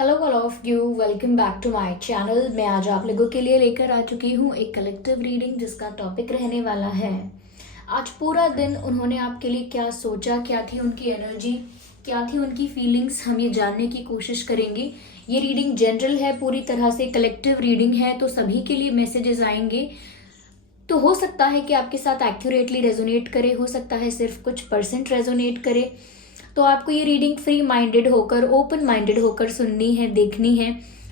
Hello all of you, welcome back to my channel. मैं आज आप लोगों के लिए लेकर आ चुकी हूँ एक कलेक्टिव रीडिंग जिसका टॉपिक रहने वाला है आज पूरा दिन उन्होंने आपके लिए क्या सोचा, क्या थी उनकी एनर्जी, क्या थी उनकी फीलिंग्स, हम ये जानने की कोशिश करेंगे। ये रीडिंग जनरल है, पूरी तरह से कलेक्टिव रीडिंग है, तो सभी के लिए मैसेजेस आएंगे। तो हो सकता है कि आपके साथ एक्यूरेटली रेजोनेट करे, हो सकता है सिर्फ कुछ परसेंट रेजोनेट करे। तो आपको ये रीडिंग फ्री माइंडेड होकर, ओपन माइंडेड होकर सुननी है, देखनी है।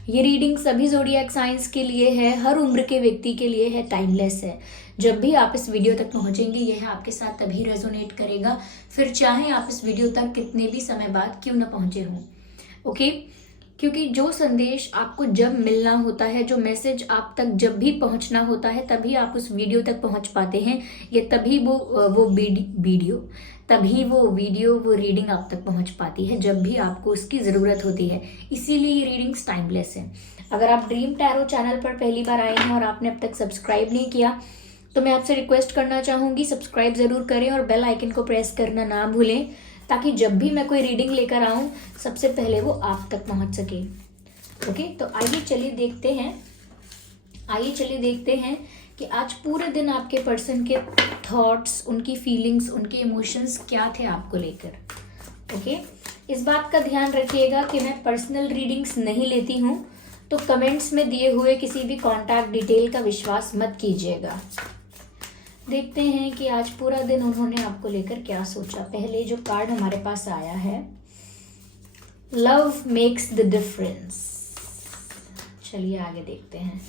ये रीडिंग सभी ज़ोडिएक साइंस के लिए है, हर उम्र के व्यक्ति के लिए है, टाइमलेस है। जब भी आप इस वीडियो तक पहुंचेंगे यह आपके साथ तभी रेजोनेट करेगा, फिर चाहे आप इस वीडियो तक कितने भी समय बाद क्यों ना पहुंचे हों। ओके, क्योंकि जो संदेश आपको जब मिलना होता है, जो मैसेज आप तक जब भी पहुंचना होता है, तभी आप उस वीडियो तक पहुंच पाते हैं, या तभी वो वीडियो वो रीडिंग आप तक पहुंच पाती है जब भी आपको उसकी ज़रूरत होती है। इसीलिए ये रीडिंग्स टाइमलेस है। अगर आप ड्रीम टैरो चैनल पर पहली बार आए हैं और आपने अब तक सब्सक्राइब नहीं किया तो मैं आपसे रिक्वेस्ट करना चाहूँगी, सब्सक्राइब ज़रूर करें और बेल आइकन को प्रेस करना ना भूलें, ताकि जब भी मैं कोई रीडिंग लेकर आऊँ सबसे पहले वो आप तक पहुँच सके। ओके, तो आइए चलिए देखते हैं कि आज पूरे दिन आपके पर्सन के थॉट्स, उनकी फीलिंग्स, उनके इमोशंस क्या थे आपको लेकर। ओके, इस बात का ध्यान रखिएगा कि मैं पर्सनल रीडिंग्स नहीं लेती हूँ, तो कमेंट्स में दिए हुए किसी भी कॉन्टैक्ट डिटेल का विश्वास मत कीजिएगा। देखते हैं कि आज पूरा दिन उन्होंने आपको लेकर क्या सोचा। पहले जो कार्ड हमारे पास आया है, लव मेक्स द डिफरेंस। चलिए आगे देखते हैं।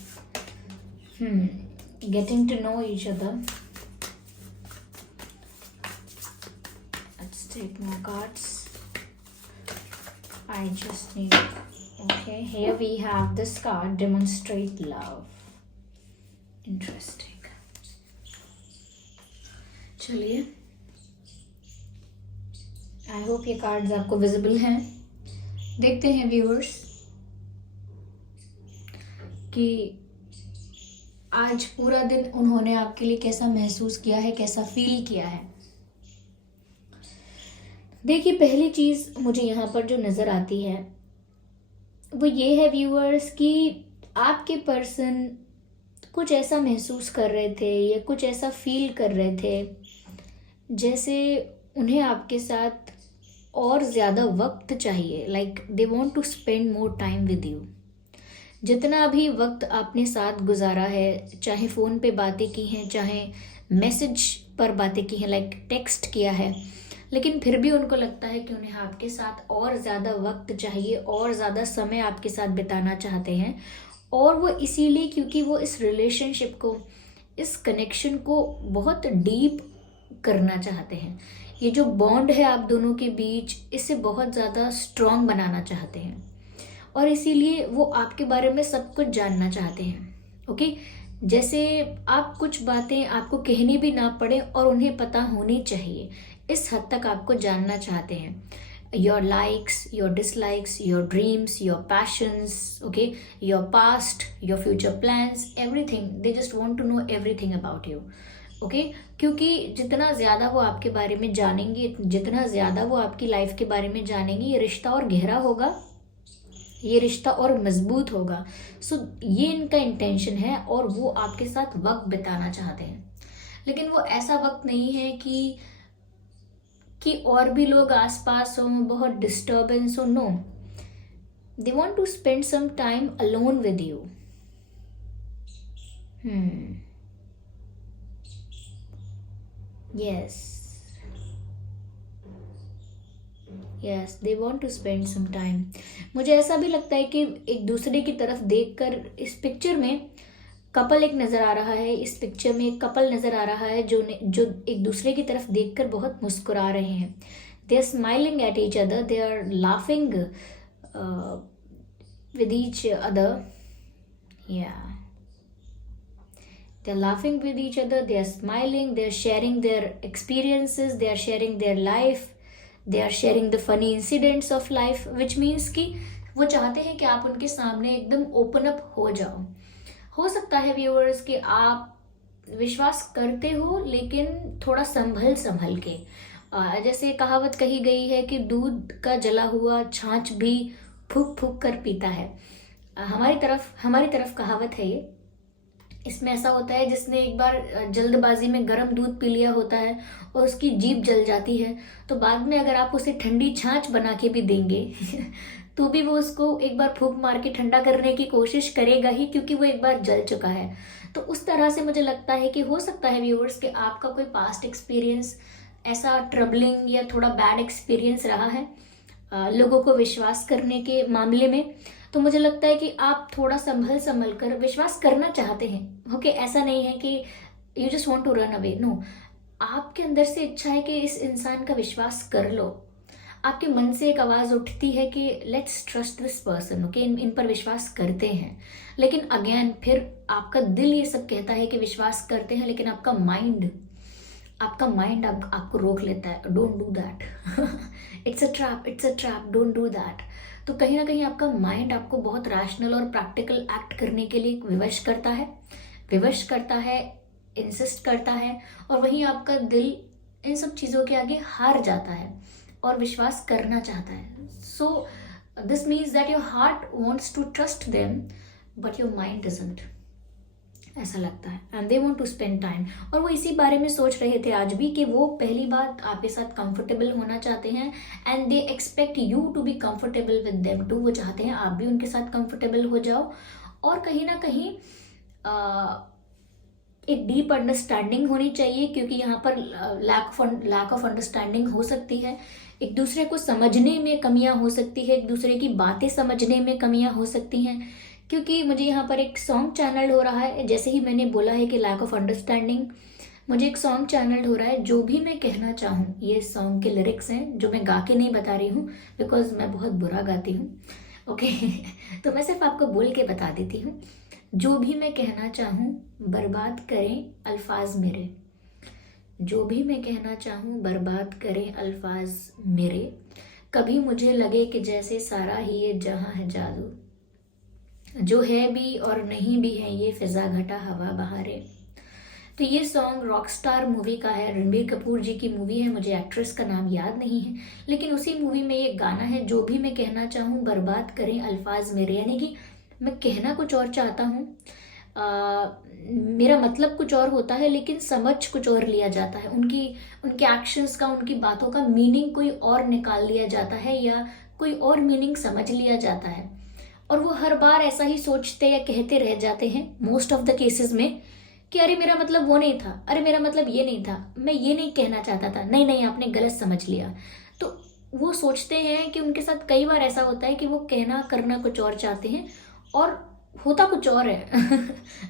Getting to know each other. Let's take more cards. I just need, okay, here we have this card, demonstrate love. Interesting. चलिए, आई होप ये कार्ड्स आपको विजिबल हैं। देखते हैं व्यूअर्स कि आज पूरा दिन उन्होंने आपके लिए कैसा महसूस किया है, कैसा फील किया है। देखिए, पहली चीज़ मुझे यहाँ पर जो नज़र आती है वो ये है व्यूअर्स कि आपके पर्सन कुछ ऐसा महसूस कर रहे थे या कुछ ऐसा फील कर रहे थे जैसे उन्हें आपके साथ और ज़्यादा वक्त चाहिए। Like they want to spend more time with you. जितना भी वक्त आपने साथ गुजारा है, चाहे फ़ोन पे बातें की हैं, चाहे मैसेज पर बातें की हैं, लाइक टेक्स्ट किया है, लेकिन फिर भी उनको लगता है कि उन्हें आपके साथ और ज़्यादा वक्त चाहिए, और ज़्यादा समय आपके साथ बिताना चाहते हैं। और वो इसीलिए क्योंकि वो इस रिलेशनशिप को, इस कनेक्शन को बहुत डीप करना चाहते हैं। ये जो बॉन्ड है आप दोनों के बीच, इसे बहुत ज़्यादा स्ट्रॉन्ग बनाना चाहते हैं, और इसीलिए वो आपके बारे में सब कुछ जानना चाहते हैं। ओके, जैसे आप कुछ बातें आपको कहनी भी ना पड़े और उन्हें पता होनी चाहिए, इस हद तक आपको जानना चाहते हैं। Your likes, your dislikes, your dreams, your passions, okay, your past, your future plans, everything. They just want to know everything about you. Okay, क्योंकि जितना ज़्यादा वो आपके बारे में जानेंगे, जितना ज़्यादा वो आपकी लाइफ के बारे में जानेंगे, ये रिश्ता और गहरा होगा, ये रिश्ता और मजबूत होगा। सो ये इनका इंटेंशन है, और वो आपके साथ वक्त बिताना चाहते हैं। लेकिन वो ऐसा वक्त नहीं है कि और भी लोग आसपास हों, बहुत डिस्टर्बेंस हो। No, they want to spend some time alone with you. Yes, they want to spend some time. मुझे ऐसा भी लगता है कि एक दूसरे की तरफ देखकर, इस पिक्चर में कपल एक नज़र आ रहा है, इस पिक्चर में एक कपल नज़र आ रहा है जो एक दूसरे की तरफ देखकर बहुत मुस्कुरा रहे हैं। They are smiling at each other, they are laughing with each other. They're laughing with each other, they're smiling, they're sharing their experiences, they are sharing their life, they are sharing the funny incidents of life, which means कि वो चाहते हैं कि आप उनके सामने एकदम open up हो जाओ। हो सकता है व्यूअर्स कि आप विश्वास करते हो, लेकिन थोड़ा संभल के। जैसे कहावत कही गई है कि दूध का जला हुआ छाछ भी फूक फूक कर पीता है। हमारी तरफ कहावत है ये। इसमें ऐसा होता है, जिसने एक बार जल्दबाजी में गर्म दूध पी लिया होता है और उसकी जीभ जल जाती है, तो बाद में अगर आप उसे ठंडी छाछ बना के भी देंगे तो भी वो उसको एक बार फूंक मार के ठंडा करने की कोशिश करेगा ही, क्योंकि वो एक बार जल चुका है। तो उस तरह से मुझे लगता है कि हो सकता है व्यूअर्स कि आपका कोई पास्ट एक्सपीरियंस ऐसा ट्रबलिंग या थोड़ा बैड एक्सपीरियंस रहा है लोगों को विश्वास करने के मामले में। तो मुझे लगता है कि आप थोड़ा संभल कर विश्वास करना चाहते हैं। ओके, ऐसा नहीं है कि you just want to run away, no, आपके अंदर से इच्छा है कि इस इंसान का विश्वास कर लो। आपके मन से एक आवाज उठती है कि let's trust this person, okay, इन पर विश्वास करते हैं। लेकिन अगेन फिर आपका दिल ये सब कहता है कि विश्वास करते हैं, लेकिन आपका माइंड आपको रोक लेता है, don't do that it's a trap, don't do that. तो कहीं ना कहीं आपका माइंड आपको बहुत रैशनल और प्रैक्टिकल एक्ट करने के लिए विवश करता है, इंसिस्ट करता है, और वहीं आपका दिल इन सब चीज़ों के आगे हार जाता है और विश्वास करना चाहता है। So this means that your heart wants to trust them but your mind doesn't, ऐसा लगता है, and they want to spend time. और वो इसी बारे में सोच रहे थे आज भी कि वो पहली बात आपके साथ कंफर्टेबल होना चाहते हैं, and they expect you to be comfortable with them too. वो चाहते हैं आप भी उनके साथ कंफर्टेबल हो जाओ, और कहीं ना कहीं एक डीप अंडरस्टैंडिंग होनी चाहिए, क्योंकि यहाँ पर लैक ऑफ अंडरस्टैंडिंग हो सकती है। एक दूसरे को समझने में कमियां हो सकती है, एक दूसरे की बातें समझने में कमियां हो सकती हैं, क्योंकि मुझे यहाँ पर एक सॉन्ग चैनल हो रहा है। जैसे ही मैंने बोला है कि लैक ऑफ अंडरस्टैंडिंग, मुझे एक सॉन्ग चैनल हो रहा है। जो भी मैं कहना चाहूँ, ये सॉन्ग के लिरिक्स हैं जो मैं गा के नहीं बता रही हूँ, बिकॉज मैं बहुत बुरा गाती हूँ, ओके तो मैं सिर्फ आपको बोल के बता देती हूँ। जो भी मैं कहना चाहूँ बर्बाद करें अल्फाज मेरे, जो भी मैं कहना चाहूँ बर्बाद करें अल्फाज मेरे, कभी मुझे लगे कि जैसे सारा ही ये जहां है जादू, जो है भी और नहीं भी है ये फिजा घटा हवा बहारे। तो ये सॉन्ग रॉकस्टार मूवी का है, रणबीर कपूर जी की मूवी है, मुझे एक्ट्रेस का नाम याद नहीं है, लेकिन उसी मूवी में ये गाना है, जो भी मैं कहना चाहूँ बर्बाद करें अल्फाज मेरे। यानी कि मैं कहना कुछ और चाहता हूँ, मेरा मतलब कुछ और होता है, लेकिन समझ कुछ और लिया जाता है। उनके एक्शंस का, उनकी बातों का मीनिंग कोई और निकाल लिया जाता है, या कोई और मीनिंग समझ लिया जाता है, और वो हर बार ऐसा ही सोचते या कहते रह जाते हैं मोस्ट ऑफ द केसेस में कि अरे मेरा मतलब वो नहीं था, अरे मेरा मतलब ये नहीं था, मैं ये नहीं कहना चाहता था, नहीं नहीं आपने गलत समझ लिया। तो वो सोचते हैं कि उनके साथ कई बार ऐसा होता है कि वो कहना करना कुछ और चाहते हैं और होता कुछ और है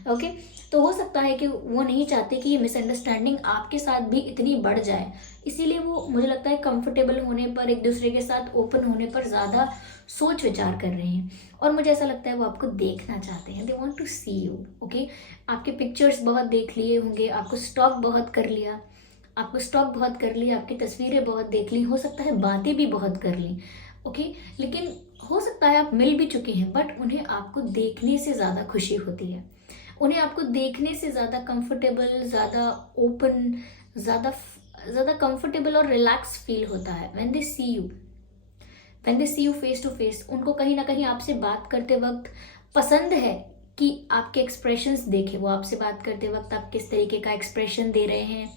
ओके तो हो सकता है कि वो नहीं चाहते कि ये मिसअंडरस्टैंडिंग आपके साथ भी इतनी बढ़ जाए, इसीलिए वो मुझे लगता है कंफर्टेबल होने पर, एक दूसरे के साथ ओपन होने पर ज़्यादा सोच विचार कर रहे हैं। और मुझे ऐसा लगता है वो आपको देखना चाहते हैं, they want to see you, okay. आपके पिक्चर्स बहुत देख लिए होंगे, आपको स्टॉक बहुत कर लिया, आपकी तस्वीरें बहुत देख ली, हो सकता है बातें भी बहुत कर ली, ओके। लेकिन हो सकता है आप मिल भी चुके हैं, बट उन्हें आपको देखने से ज़्यादा खुशी होती है, उन्हें आपको देखने से ज़्यादा कंफर्टेबल, ज़्यादा ओपन, ज़्यादा कंफर्टेबल और रिलैक्स फील होता है when they see you face to face. उनको कहीं ना कहीं आपसे बात करते वक्त पसंद है कि आपके एक्सप्रेशंस देखें, वो आपसे बात करते वक्त आप किस तरीके का एक्सप्रेशन दे रहे हैं,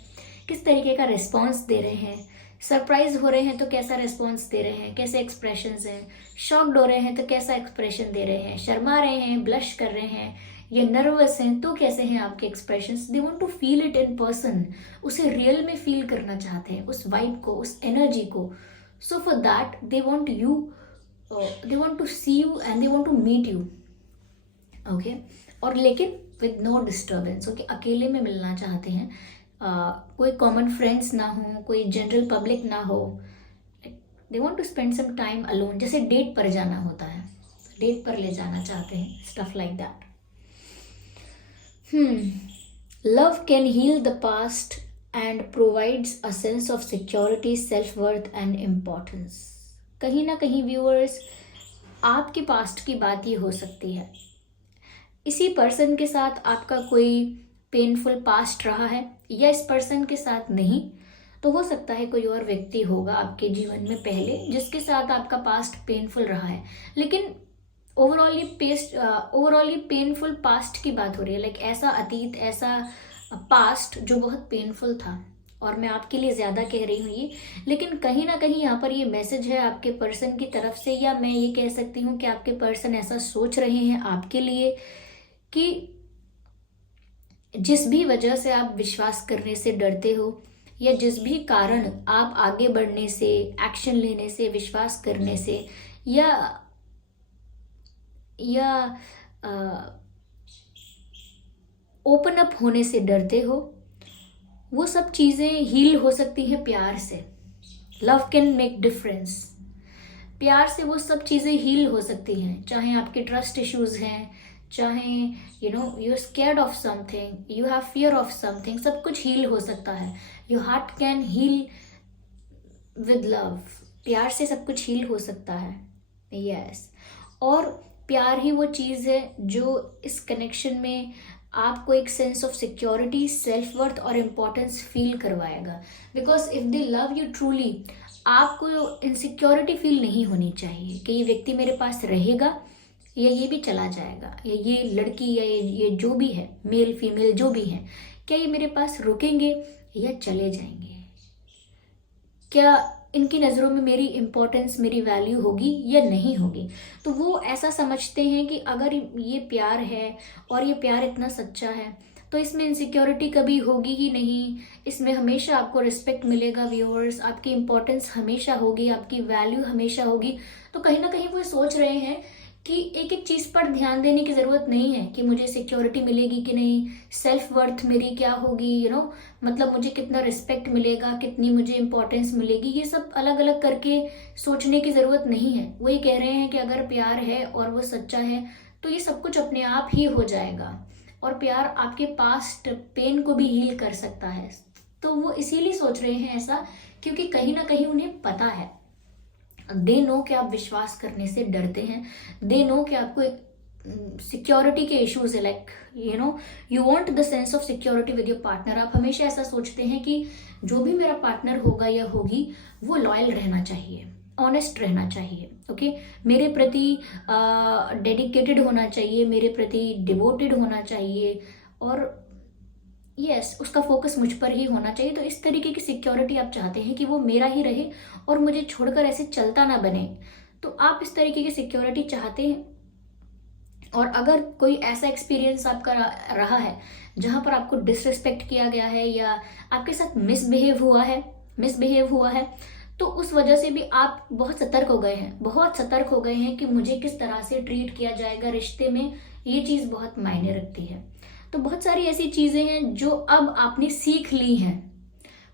किस तरीके का रिस्पॉन्स दे रहे हैं, सरप्राइज हो रहे हैं तो कैसा रिस्पॉन्स दे रहे हैं, कैसे एक्सप्रेशंस हैं, शॉक्ड हो रहे हैं तो कैसा एक्सप्रेशन दे रहे हैं, शर्मा रहे हैं, ब्लश कर रहे हैं, या नर्वस हैं तो कैसे हैं आपके expressions. They want to feel it in person, उसे रियल में फील करना चाहते हैं, उस वाइब को, उस एनर्जी को। So for that they want to see you and they want to meet you, okay. और लेकिन विद नो डिस्टर्बेंस, ओके, अकेले में मिलना चाहते हैं, कोई कॉमन फ्रेंड्स ना हो, कोई जनरल पब्लिक ना हो, they want to spend some time alone, जैसे डेट पर जाना होता है, डेट पर ले जाना चाहते हैं, stuff like that. Love can heal the past and provides a sense of security, self-worth and importance. कहीं ना कहीं व्यूअर्स, आपके पास्ट की बात ये हो सकती है, इसी पर्सन के साथ आपका कोई पेनफुल पास्ट रहा है या इस पर्सन के साथ नहीं, तो हो सकता है कोई और व्यक्ति होगा आपके जीवन में पहले जिसके साथ आपका पास्ट पेनफुल रहा है, लेकिन ओवरऑल ये पेनफुल पास्ट की बात हो रही है, लाइक ऐसा अतीत, ऐसा पास्ट जो बहुत पेनफुल था। और मैं आपके लिए ज़्यादा कह रही हूँ ये, लेकिन कहीं ना कहीं यहाँ पर ये मैसेज है आपके पर्सन की तरफ से, या मैं ये कह सकती हूँ कि आपके पर्सन ऐसा सोच रहे हैं आपके लिए कि जिस भी वजह से आप विश्वास करने से डरते हो, या जिस भी कारण आप आगे बढ़ने से, एक्शन लेने से, विश्वास करने से, या ओपन अप होने से डरते हो, वो सब चीज़ें हील हो सकती हैं प्यार से। Love can make difference. प्यार से वो सब चीज़ें हील हो सकती हैं, चाहे आपके ट्रस्ट इश्यूज हैं, चाहे you scared of something, you have fear of something, सब कुछ हील हो सकता है। Your heart can heal with love. प्यार से सब कुछ हील हो सकता है। यस और प्यार ही वो चीज़ है जो इस कनेक्शन में आपको एक sense of security, self worth और इम्पोर्टेंस फील करवाएगा। Because if they love you truly, आपको इनसिक्योरिटी फील नहीं होनी चाहिए कि ये व्यक्ति मेरे पास रहेगा या ये भी चला जाएगा, या ये लड़की या ये जो भी है, मेल फीमेल जो भी है, क्या ये मेरे पास रुकेंगे या चले जाएंगे, क्या इनकी नज़रों में मेरी इम्पोर्टेंस, मेरी वैल्यू होगी या नहीं होगी। तो वो ऐसा समझते हैं कि अगर ये प्यार है और ये प्यार इतना सच्चा है तो इसमें इनसिक्योरिटी कभी होगी ही नहीं, इसमें हमेशा आपको रिस्पेक्ट मिलेगा व्यूअर्स, आपकी इम्पोर्टेंस हमेशा होगी, आपकी वैल्यू हमेशा होगी। तो कहीं ना कहीं वो सोच रहे हैं कि एक एक चीज़ पर ध्यान देने की ज़रूरत नहीं है कि मुझे सिक्योरिटी मिलेगी कि नहीं, सेल्फ वर्थ मेरी क्या होगी, मतलब मुझे कितना रिस्पेक्ट मिलेगा, कितनी मुझे इंपॉर्टेंस मिलेगी, ये सब अलग अलग करके सोचने की ज़रूरत नहीं है। वो ये कह रहे हैं कि अगर प्यार है और वो सच्चा है तो ये सब कुछ अपने आप ही हो जाएगा, और प्यार आपके पास्ट पेन को भी हील कर सकता है। तो वो इसीलिए सोच रहे हैं ऐसा, क्योंकि कहीं ना कहीं उन्हें पता है, दे नो कि आप विश्वास करने से डरते हैं, दे नो कि आपको सिक्योरिटी के इश्यूज है, like you want the sense of security with your partner. आप हमेशा ऐसा सोचते हैं कि जो भी मेरा पार्टनर होगा या होगी वो लॉयल रहना चाहिए, ऑनेस्ट रहना चाहिए, ओके मेरे प्रति डेडिकेटेड होना चाहिए, मेरे प्रति डिवोटेड होना चाहिए, और यस उसका फोकस मुझ पर ही होना चाहिए। तो इस तरीके की सिक्योरिटी आप चाहते हैं कि वो मेरा ही रहे और मुझे छोड़कर ऐसे चलता ना बने। तो आप इस तरीके की सिक्योरिटी चाहते हैं। और अगर कोई ऐसा एक्सपीरियंस आपका रहा है जहां पर आपको डिसरिस्पेक्ट किया गया है या आपके साथ मिसबिहेव हुआ है, तो उस वजह से भी आप बहुत सतर्क हो गए हैं कि मुझे किस तरह से ट्रीट किया जाएगा रिश्ते में, ये चीज़ बहुत मायने रखती है। तो बहुत सारी ऐसी चीज़ें हैं जो अब आपने सीख ली हैं।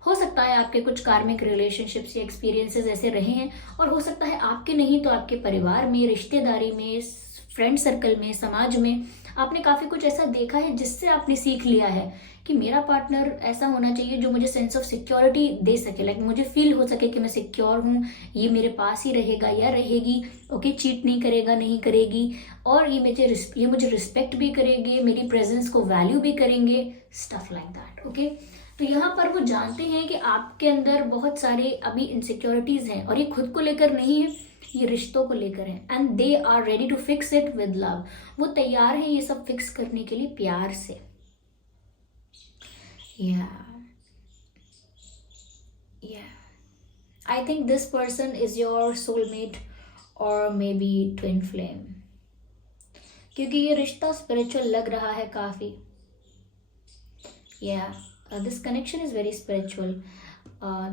हो सकता है आपके कुछ कार्मिक रिलेशनशिप्स या एक्सपीरियंसेस ऐसे रहे हैं, और हो सकता है आपके नहीं तो आपके परिवार में, रिश्तेदारी में, फ्रेंड सर्कल में, समाज में आपने काफ़ी कुछ ऐसा देखा है जिससे आपने सीख लिया है कि मेरा पार्टनर ऐसा होना चाहिए जो मुझे सेंस ऑफ सिक्योरिटी दे सके, लाइक मुझे फील हो सके कि मैं सिक्योर हूँ, ये मेरे पास ही रहेगा या रहेगी, ओके चीट नहीं करेगा, नहीं करेगी, और ये मुझे रिस्पेक्ट भी करेंगे, मेरी प्रेजेंस को वैल्यू भी करेंगे, स्टफ लाइक दैट, ओके। तो यहाँ पर वो जानते हैं कि आपके अंदर बहुत सारे अभी इनसिक्योरिटीज हैं, और ये खुद को लेकर नहीं है, ये रिश्तों को लेकर है, and they are ready to fix it with love. वो तैयार है ये सब फिक्स करने के लिए प्यार से। I think this person is your soulmate or maybe twin flame, क्योंकि ये रिश्ता स्पिरिचुअल लग रहा है काफ़ी। This connection is very spiritual.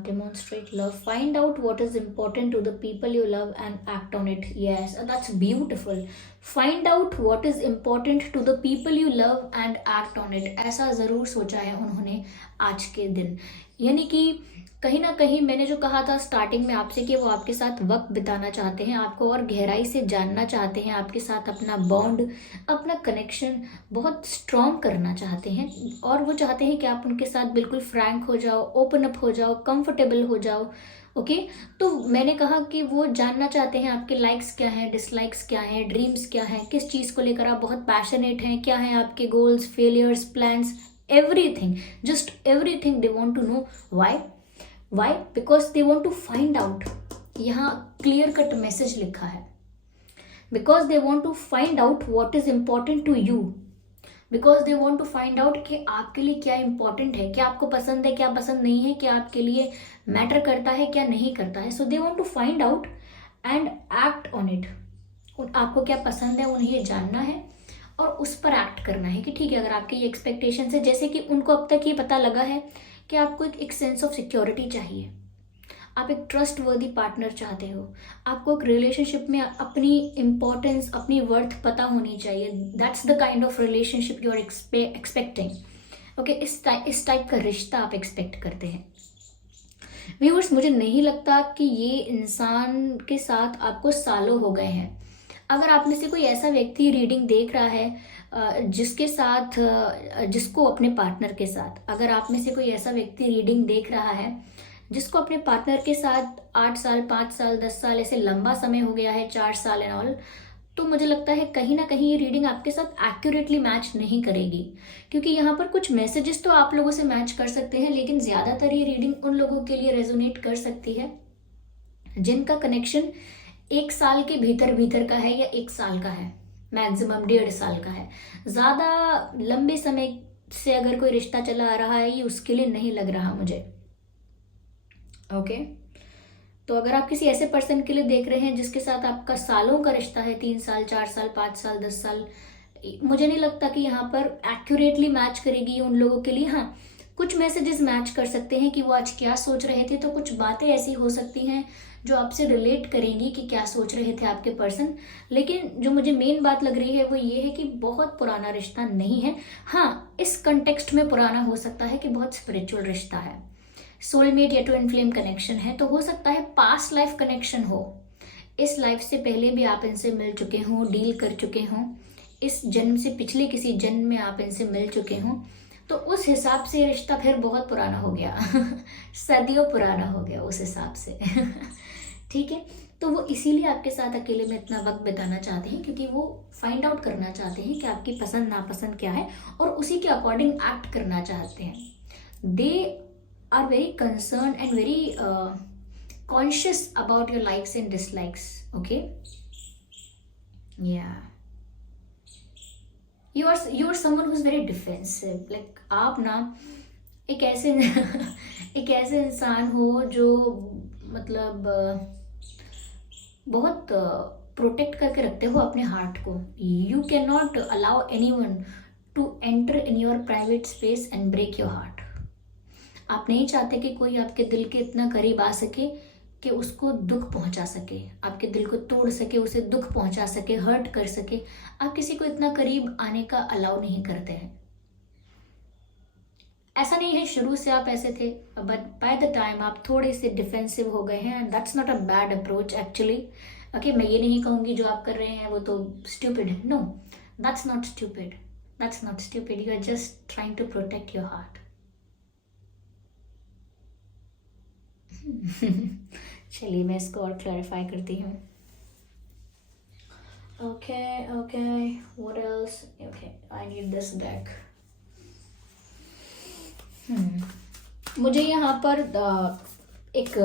Demonstrate love. Find out what is important to the people you love and act on it. Yes, that's beautiful. Find out what is important to the people you love and act on it. ऐसा ज़रूर सोचा है उन्होंने आज के दिन, यानी कि कहीं ना कहीं मैंने जो कहा था स्टार्टिंग में आपसे कि वो आपके साथ वक्त बिताना चाहते हैं, आपको और गहराई से जानना चाहते हैं, आपके साथ अपना बॉन्ड, अपना कनेक्शन बहुत स्ट्रॉन्ग करना चाहते हैं, और वो चाहते हैं कि आप उनके साथ बिल्कुल फ्रैंक हो जाओ, ओपन अप हो जाओ, कंफर्टेबल हो जाओ, ओके। तो मैंने कहा कि वो जानना चाहते हैं आपके लाइक्स क्या हैं, डिसलाइक्स क्या हैं, ड्रीम्स क्या हैं, किस चीज़ को लेकर आप बहुत पैशनेट हैं, क्या हैं आपके goals, failures, plans, everything, just everything they want to know. Why? Why? Because they want to find out, यहाँ क्लियर कट मैसेज लिखा है, because they want to find out what is important to you, because they want to find out कि आपके लिए क्या important है, क्या आपको पसंद है, क्या पसंद नहीं है, क्या आपके लिए मैटर करता है, क्या नहीं करता है. So they want to find out and act on it. आपको क्या पसंद है उन्हें ये जानना है और उस पर एक्ट करना है कि ठीक है, अगर आपके ये एक्सपेक्टेशंस है, जैसे कि उनको अब तक ये पता लगा है कि आपको एक सेंस ऑफ सिक्योरिटी चाहिए, आप एक ट्रस्ट वर्दी पार्टनर चाहते हो, आपको एक रिलेशनशिप में अपनी इम्पोर्टेंस, अपनी वर्थ पता होनी चाहिए. That's the kind of relationship you are expecting. Okay, इस टाइप का रिश्ता आप एक्सपेक्ट करते हैं. व्यूअर्स, मुझे नहीं लगता कि ये इंसान के साथ आपको सालों हो गए हैं. अगर आप में से कोई ऐसा व्यक्ति रीडिंग देख रहा है जिसके साथ जिसको अपने पार्टनर के साथ, अगर आप में से कोई ऐसा व्यक्ति रीडिंग देख रहा है जिसको अपने पार्टनर के साथ 8 साल, 5 साल, 10 साल, ऐसे लंबा समय हो गया है, 4 साल एंड ऑल, तो मुझे लगता है कहीं ना कहीं ये रीडिंग आपके साथ एक्यूरेटली मैच नहीं करेगी. क्योंकि यहाँ पर कुछ मैसेजेस तो आप लोगों से मैच कर सकते हैं, लेकिन ज़्यादातर ये रीडिंग उन लोगों के लिए रेजोनेट कर सकती है जिनका कनेक्शन 1 साल के भीतर भीतर का है या 1 साल का है, मैक्सिमम 1.5 साल का है. ज़्यादा लंबे समय से अगर कोई रिश्ता चला आ रहा है, ये उसके लिए नहीं लग रहा मुझे. ओके, तो अगर आप किसी ऐसे पर्सन के लिए देख रहे हैं जिसके साथ आपका सालों का रिश्ता है, 3 साल, 4 साल, 5 साल, 10 साल, मुझे नहीं लगता कि यहाँ पर एक्यूरेटली मैच करेगी उन लोगों के लिए. हाँ, कुछ मैसेजेस मैच कर सकते हैं कि वो आज क्या सोच रहे थे, तो कुछ बातें ऐसी हो सकती हैं जो आपसे रिलेट करेंगी कि क्या सोच रहे थे आपके पर्सन. लेकिन जो मुझे मेन बात लग रही है वो ये है कि बहुत पुराना रिश्ता नहीं है. हाँ, इस कंटेक्स्ट में पुराना हो सकता है कि बहुत स्पिरिचुअल रिश्ता है, सोलमेट या ट्विन फ्लेम कनेक्शन है, तो हो सकता है पास्ट लाइफ कनेक्शन हो. इस लाइफ से पहले भी आप इनसे मिल चुके हों, डील कर चुके हों, इस जन्म से पिछले किसी जन्म में आप इनसे मिल चुके हों, तो उस हिसाब से ये रिश्ता फिर बहुत पुराना हो गया सदियों पुराना हो गया उस हिसाब से ठीक है, तो वो इसीलिए आपके साथ अकेले में इतना वक्त बिताना चाहते हैं, क्योंकि वो फाइंड आउट करना चाहते हैं कि आपकी पसंद नापसंद क्या है और उसी के अकॉर्डिंग एक्ट करना चाहते हैं. दे are very concerned and very conscious about your likes and dislikes. Okay, yeah, you are someone who's very defensive. Like आप ना एक ऐसे एक ऐसे इंसान हो जो मतलब बहुत प्रोटेक्ट करके रखते हो अपने हार्ट को. You can not allow anyone to enter in your private space and break your heart. आप नहीं चाहते कि कोई आपके दिल के इतना करीब आ सके कि उसको दुख पहुंचा सके, आपके दिल को तोड़ सके, उसे दुख पहुंचा सके, हर्ट कर सके. आप किसी को इतना करीब आने का अलाउ नहीं करते हैं. ऐसा नहीं है शुरू से आप ऐसे थे, बट बाय द टाइम आप थोड़े से डिफेंसिव हो गए हैं. And that's not a bad approach actually. Okay, मैं ये नहीं कहूँगी जो आप कर रहे हैं वो तो स्टूपिड है. No, that's not stupid, that's not stupid. You are just trying to protect your heart. चलिए मैं इसको और क्लैरिफाई करती हूँ. Okay okay, what else? Okay, I need this deck. मुझे यहाँ पर एक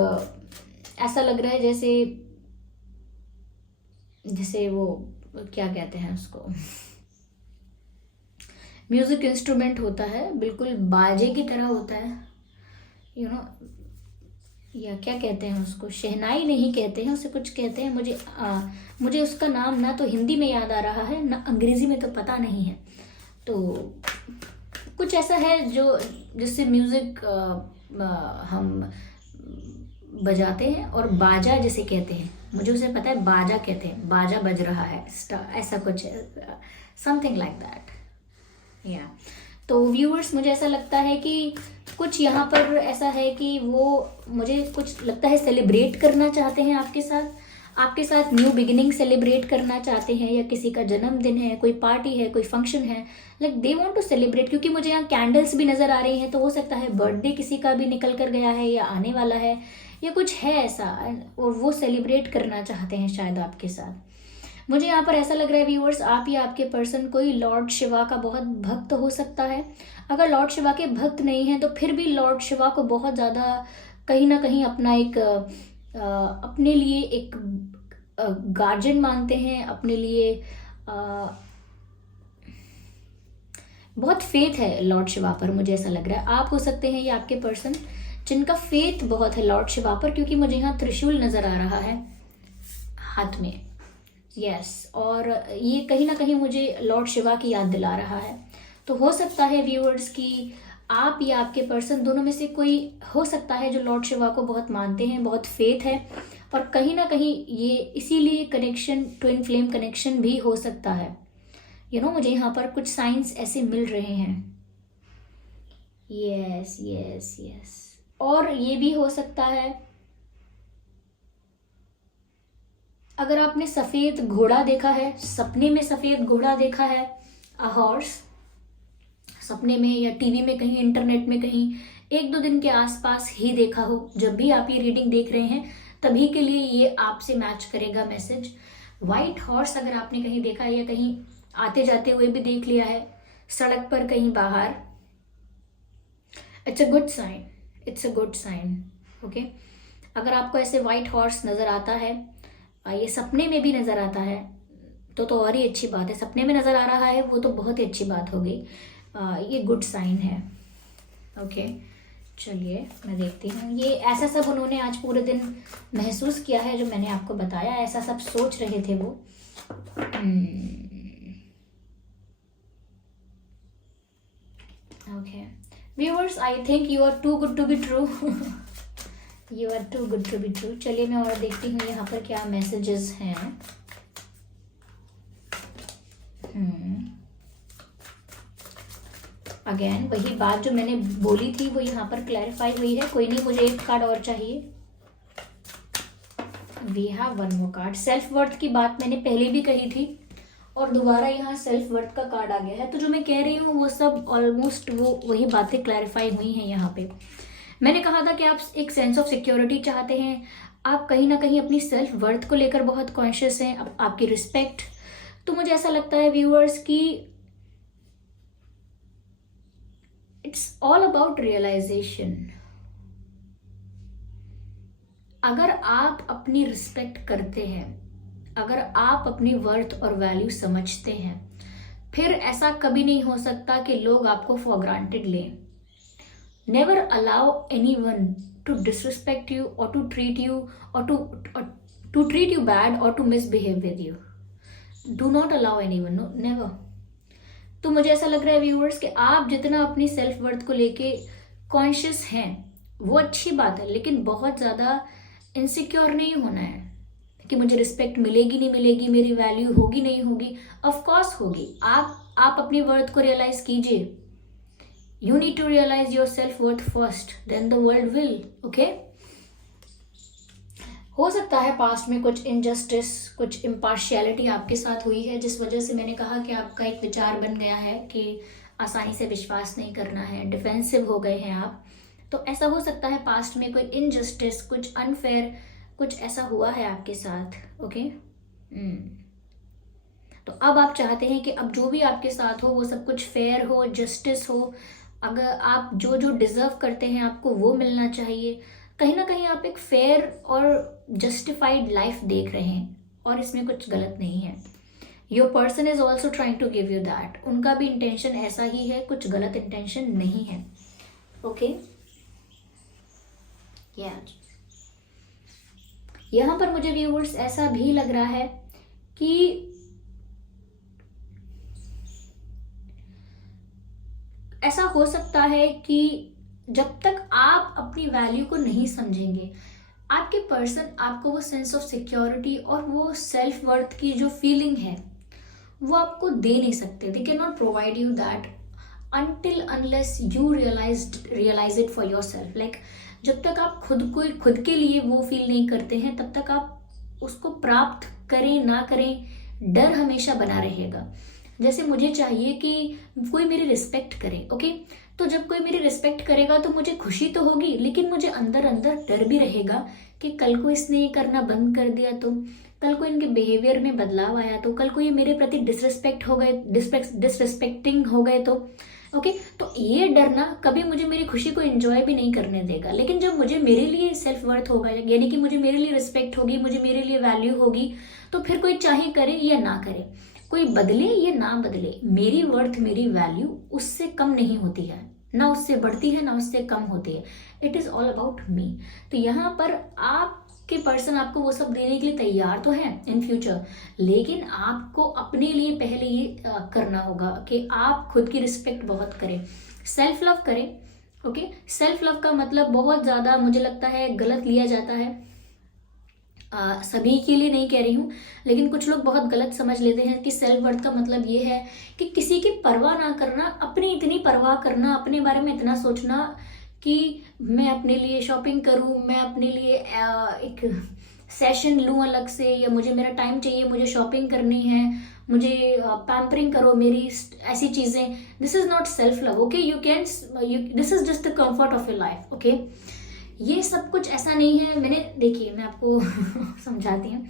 ऐसा लग रहा है जैसे जैसे वो क्या कहते हैं उसको, म्यूजिक इंस्ट्रूमेंट होता है, बिल्कुल बाजे की तरह होता है, यू नो, या क्या कहते हैं उसको, शहनाई नहीं कहते हैं उसे, कुछ कहते हैं. मुझे उसका नाम ना तो हिंदी में याद आ रहा है ना अंग्रेजी में, तो पता नहीं है. तो कुछ ऐसा है जो जिससे म्यूजिक हम बजाते हैं, और बाजा जिसे कहते हैं, मुझे उसे पता है बाजा कहते हैं, बाजा बज रहा है, ऐसा कुछ है, समथिंग लाइक दैट. या तो व्यूअर्स, मुझे ऐसा लगता है कि कुछ यहाँ पर ऐसा है कि वो, मुझे कुछ लगता है सेलिब्रेट करना चाहते हैं आपके साथ न्यू बिगिनिंग सेलिब्रेट करना चाहते हैं, या किसी का जन्मदिन है, कोई पार्टी है, कोई फंक्शन है, like they want to celebrate. क्योंकि मुझे यहाँ कैंडल्स भी नज़र आ रही हैं, तो हो सकता है बर्थडे किसी का भी निकल कर गया है या आने वाला है, या कुछ है ऐसा, और वो सेलिब्रेट करना चाहते हैं शायद आपके साथ. मुझे यहाँ पर ऐसा लग रहा है व्यूअर्स, आप या आपके पर्सन कोई लॉर्ड शिवा का बहुत भक्त हो सकता है. अगर लॉर्ड शिवा के भक्त नहीं हैं तो फिर भी लॉर्ड शिवा को बहुत ज़्यादा कहीं ना कहीं अपना एक अपने लिए एक गार्जियन मानते हैं, अपने लिए बहुत फेथ है लॉर्ड शिवा पर, मुझे ऐसा लग रहा है। आप हो सकते हैं ये आपके पर्सन जिनका फेथ बहुत है लॉर्ड शिवा पर, क्योंकि मुझे यहाँ त्रिशूल नजर आ रहा है हाथ में। यस, और ये कहीं ना कहीं मुझे लॉर्ड शिवा की याद दिला रहा है। तो हो सकता है व्यूअर्स कि आप या आपके पर्सन दोनों में से कोई हो सकता है जो लॉर्ड शिवा को बहुत मानते हैं, बहुत फेथ है, और कहीं ना कहीं ये इसीलिए कनेक्शन ट्विन फ्लेम कनेक्शन भी हो सकता है। मुझे यहाँ पर कुछ साइंस ऐसे मिल रहे हैं। यस यस यस, और ये भी हो सकता है अगर आपने सफेद घोड़ा देखा है, सपने में सफेद घोड़ा देखा है, अ हॉर्स, सपने में या टीवी में कहीं, इंटरनेट में कहीं, 1-2 दिन के आसपास ही देखा हो, जब भी आप ये रीडिंग देख रहे हैं तभी के लिए ये आपसे मैच करेगा मैसेज। व्हाइट हॉर्स अगर आपने कहीं देखा है या कहीं आते जाते हुए भी देख लिया है, सड़क पर कहीं बाहर, it's a good sign, it's a good sign. Okay, अगर आपको ऐसे व्हाइट हॉर्स नजर आता है, ये सपने में भी नजर आता है, तो और ही अच्छी बात है। सपने में नजर आ रहा है वो तो बहुत ही अच्छी बात हो गई, ये गुड साइन है। ओके, चलिए मैं देखती हूँ। ये ऐसा सब उन्होंने आज पूरे दिन महसूस किया है, जो मैंने आपको बताया, ऐसा सब सोच रहे थे वो। Okay viewers, I think you are too good to be true. You are too good to be true. चलिए मैं और देखती हूँ यहाँ पर क्या मैसेजेस हैं। अगेन वही बात जो मैंने बोली थी वो यहाँ पर क्लैरिफाई हुई है। कोई नहीं, मुझे एक कार्ड और चाहिए। We have one more card. Self worth की बात मैंने पहले भी कही थी और दोबारा यहाँ सेल्फ वर्थ का कार्ड आ गया है। तो जो मैं कह रही हूँ वो सब ऑलमोस्ट वो वही बातें क्लैरिफाई हुई हैं यहाँ पे। मैंने कहा था कि आप एक सेंस ऑफ सिक्योरिटी चाहते हैं, आप कहीं ना कहीं अपनी सेल्फ वर्थ को लेकर बहुत कॉन्शियस हैं, आपकी रिस्पेक्ट। तो मुझे ऐसा लगता है व्यूअर्स कि इट्स ऑल अबाउट रियलाइजेशन। अगर आप अपनी रिस्पेक्ट करते हैं, अगर आप अपनी वर्थ और वैल्यू समझते हैं, फिर ऐसा कभी नहीं हो सकता कि लोग आपको फॉर ग्रांटेड लें। Never allow anyone to disrespect you और टू ट्रीट यू और टू ट्रीट यू बैड और to misbehave with you. Do not allow anyone, no, never. तो मुझे ऐसा लग रहा है व्यूअर्स कि आप जितना अपनी सेल्फ वर्थ को लेके कॉन्शियस हैं वो अच्छी बात है, लेकिन बहुत ज़्यादा इनसिक्योर नहीं होना है कि मुझे रिस्पेक्ट मिलेगी नहीं मिलेगी, मेरी वैल्यू होगी नहीं होगी। ऑफ कोर्स होगी। आप अपनी वर्थ को रियलाइज कीजिए। You need to realise your self worth first, then the world will. Okay, हो सकता है पास्ट में कुछ इनजस्टिस, कुछ इम्पार्शियलिटी आपके साथ हुई है, जिस वजह से मैंने कहा कि आपका एक विचार बन गया है कि आसानी से विश्वास नहीं करना है, डिफेंसिव हो गए हैं आप। तो ऐसा हो सकता है पास्ट में कोई इनजस्टिस, कुछ अनफेयर, कुछ ऐसा हुआ है आपके साथ। ओके, तो अब आप चाहते हैं कि अब जो भी आपके साथ हो वो सब कुछ फेयर हो, जस्टिस हो। अगर आप जो जो डिजर्व करते हैं आपको वो मिलना चाहिए। कहीं ना कहीं आप एक फेयर और जस्टिफाइड लाइफ देख रहे हैं और इसमें कुछ गलत नहीं है। Your person is also trying to give you that. उनका भी इंटेंशन ऐसा ही है, कुछ गलत इंटेंशन नहीं है। ओके, यहाँ पर मुझे व्यूअर्स ऐसा भी लग रहा है कि ऐसा हो सकता है कि जब तक आप अपनी वैल्यू को नहीं समझेंगे, आपके पर्सन आपको वो सेंस ऑफ सिक्योरिटी और वो सेल्फ वर्थ की जो फीलिंग है वो आपको दे नहीं सकते। They can not provide you that until unless you realize it for yourself। like जब तक आप खुद के लिए वो फील नहीं करते हैं, तब तक आप उसको प्राप्त करें ना करें, डर हमेशा बना रहेगा। जैसे मुझे चाहिए कि कोई मेरी रिस्पेक्ट करे। ओके, तो जब कोई मेरी रिस्पेक्ट करेगा तो मुझे खुशी तो होगी, लेकिन मुझे अंदर अंदर डर भी रहेगा कि कल को इसने ये करना बंद कर दिया तो, कल को इनके बिहेवियर में बदलाव आया तो, कल को ये मेरे प्रति डिसरिस्पेक्टिंग हो गए तो, ओके, तो ये डरना कभी मुझे मेरी खुशी को एंजॉय भी नहीं करने देगा। लेकिन जब मुझे मेरे लिए सेल्फ वर्थ होगा, यानी कि मुझे मेरे लिए रिस्पेक्ट होगी, मुझे मेरे लिए वैल्यू होगी, तो फिर कोई चाहे करे या ना करे, कोई बदले या ना बदले, मेरी वर्थ, मेरी वैल्यू उससे कम नहीं होती है, ना उससे बढ़ती है ना उससे कम होती है। It is all about me. तो यहाँ पर आपके पर्सन आपको वो सब देने के लिए तैयार तो है इन फ्यूचर, लेकिन आपको अपने लिए पहले ये करना होगा कि आप खुद की रिस्पेक्ट बहुत करें, सेल्फ लव करें। ओके, सेल्फ लव का मतलब बहुत ज्यादा मुझे लगता है गलत लिया जाता है। सभी के लिए नहीं कह रही हूँ, लेकिन कुछ लोग बहुत गलत समझ लेते हैं कि सेल्फ वर्थ का मतलब ये है कि किसी की परवाह ना करना, अपनी इतनी परवाह करना, अपने बारे में इतना सोचना कि मैं अपने लिए शॉपिंग करूँ, मैं अपने लिए एक सेशन लूँ अलग से, या मुझे मेरा टाइम चाहिए, मुझे शॉपिंग करनी है, मुझे पैम्परिंग करो मेरी, ऐसी चीज़ें। This is not self love. Okay, you can, this is just the comfort of your life. Okay, ये सब कुछ ऐसा नहीं है। मैंने, देखिए मैं आपको समझाती हूँ।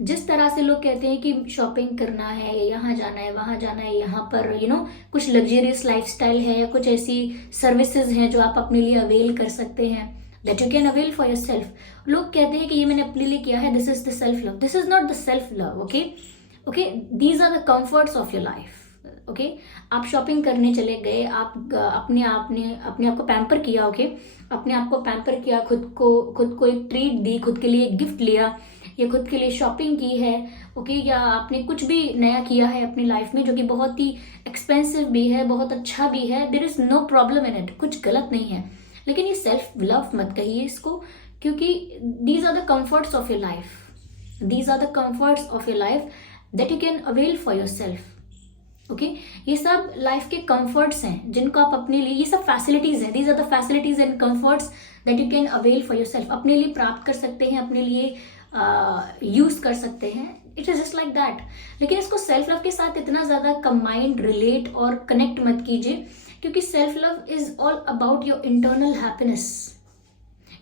जिस तरह से लोग कहते हैं कि शॉपिंग करना है, यहाँ जाना है, वहाँ जाना है, यहाँ पर कुछ लग्जरियस लाइफस्टाइल है या कुछ ऐसी सर्विसेज हैं जो आप अपने लिए अवेल कर सकते हैं, that you can avail for your self. लोग कहते हैं कि ये मैंने अपने लिए किया है, this is the self love. This is not the self love. Okay, okay, these are the comforts of your life. Okay, आप शॉपिंग करने चले गए, आप अपने आप को पैम्पर किया। ओके, अपने आप को पैम्पर किया, खुद को एक ट्रीट दी, खुद के लिए एक गिफ्ट लिया, या खुद के लिए शॉपिंग की है। ओके, या आपने कुछ भी नया किया है अपनी लाइफ में जो कि बहुत ही एक्सपेंसिव भी है, बहुत अच्छा भी है, there is no problem in it, कुछ गलत नहीं है। लेकिन ये सेल्फ लव मत कहिए इसको, क्योंकि these are the comforts of your life, these are the comforts of your life that you can avail for your self. Okay, ये सब लाइफ के कंफर्ट्स हैं जिनको आप अपने लिए, ये सब फैसिलिटीज हैं, these are the facilities and comforts that you can avail for your self, अपने लिए प्राप्त कर सकते हैं, अपने लिए यूज कर सकते हैं। It is just like that. लेकिन इसको सेल्फ लव के साथ इतना ज्यादा कंबाइंड, रिलेट और कनेक्ट मत कीजिए, क्योंकि self love is all about your internal happiness,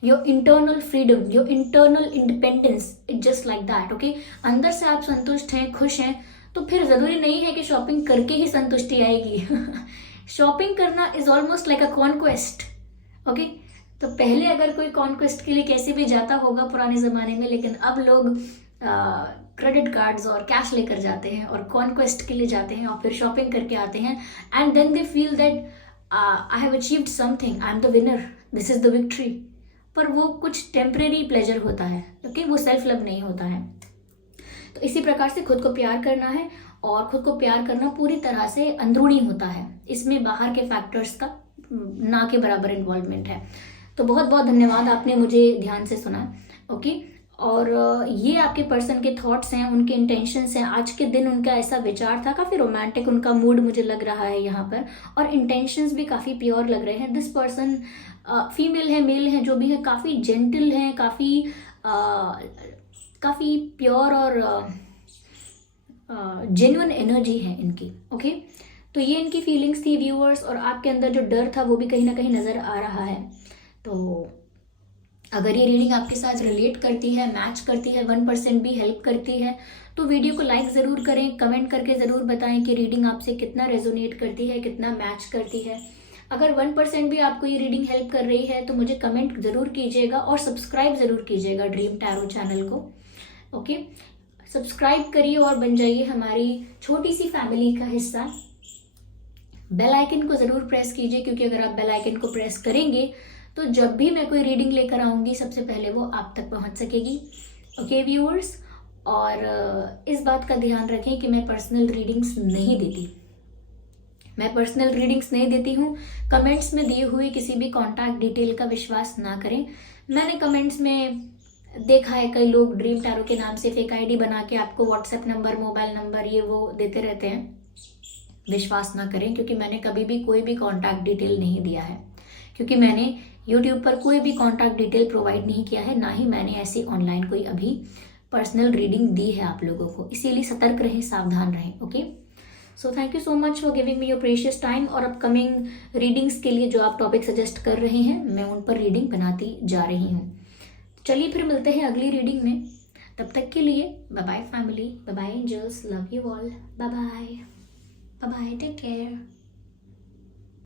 your internal freedom, your internal independence. It just like that. Okay, अंदर से आप संतुष्ट हैं, खुश हैं, तो फिर जरूरी नहीं है कि शॉपिंग करके ही संतुष्टि आएगी। शॉपिंग करना is almost like a conquest. Okay, तो पहले अगर कोई कॉन्क्वेस्ट के लिए कैसे भी जाता होगा पुराने जमाने में, लेकिन अब लोग क्रेडिट कार्ड्स और कैश लेकर जाते हैं और कॉन्क्वेस्ट के लिए जाते हैं और फिर शॉपिंग करके आते हैं, and then they feel that I have achieved something, I am the winner, this is the victory. पर वो कुछ टेम्परेरी प्लेजर होता है। ओके, वो सेल्फ लव नहीं होता है। तो इसी प्रकार से खुद को प्यार करना है, और खुद को प्यार करना पूरी तरह से अंदरूनी होता है, इसमें बाहर के फैक्टर्स का ना के बराबर इन्वॉल्वमेंट है। तो बहुत बहुत धन्यवाद, आपने मुझे ध्यान से सुना। ओके, और ये आपके पर्सन के थॉट्स हैं, उनके इंटेंशंस हैं। आज के दिन उनका ऐसा विचार था, काफ़ी रोमांटिक उनका मूड मुझे लग रहा है यहाँ पर, और इंटेंशंस भी काफ़ी प्योर लग रहे हैं। दिस पर्सन फीमेल है, मेल है, जो भी है, काफ़ी जेंटल है, काफ़ी प्योर और जेन्युइन एनर्जी है इनकी। ओके, तो ये इनकी फीलिंग्स थी व्यूअर्स, और आपके अंदर जो डर था वो भी कहीं ना कहीं नज़र आ रहा है। तो अगर ये रीडिंग आपके साथ रिलेट करती है, मैच करती है, 1% भी हेल्प करती है, तो वीडियो को लाइक ज़रूर करें, कमेंट करके ज़रूर बताएं कि रीडिंग आपसे कितना रेजोनेट करती है, कितना मैच करती है। अगर 1% भी आपको ये रीडिंग हेल्प कर रही है तो मुझे कमेंट ज़रूर कीजिएगा, और सब्सक्राइब ज़रूर कीजिएगा ड्रीम टैरो चैनल को। ओके, सब्सक्राइब करिए और बन जाइए हमारी छोटी सी फैमिली का हिस्सा। बेल आइकन को ज़रूर प्रेस कीजिए, क्योंकि अगर आप बेल आइकन को प्रेस करेंगे तो जब भी मैं कोई रीडिंग लेकर आऊँगी सबसे पहले वो आप तक पहुँच सकेगी। ओके व्यूअर्स, और इस बात का ध्यान रखें कि मैं पर्सनल रीडिंग्स नहीं देती, मैं पर्सनल रीडिंग्स नहीं देती हूँ। कमेंट्स में दिए हुए किसी भी कॉन्टैक्ट डिटेल का विश्वास ना करें। मैंने कमेंट्स में देखा है कई लोग ड्रीम टैरो के नाम से फेक आईडी बना के आपको व्हाट्सएप नंबर, मोबाइल नंबर, ये वो देते रहते हैं। विश्वास ना करें, क्योंकि मैंने कभी भी कोई भी कॉन्टैक्ट डिटेल नहीं दिया है, क्योंकि मैंने यूट्यूब पर कोई भी कॉन्टैक्ट डिटेल प्रोवाइड नहीं किया है, ना ही मैंने ऐसी ऑनलाइन कोई अभी पर्सनल रीडिंग दी है आप लोगों को। इसीलिए सतर्क रहें, सावधान रहें। Okay, so thank you so much for giving me your precious time. और अपकमिंग रीडिंग्स के लिए जो आप टॉपिक सजेस्ट कर रहे हैं, मैं उन पर रीडिंग बनाती जा रही हूँ। चलिए फिर मिलते हैं अगली रीडिंग में, तब तक के लिए bye bye family, bye bye angels, love you all, bye bye, bye bye, take care.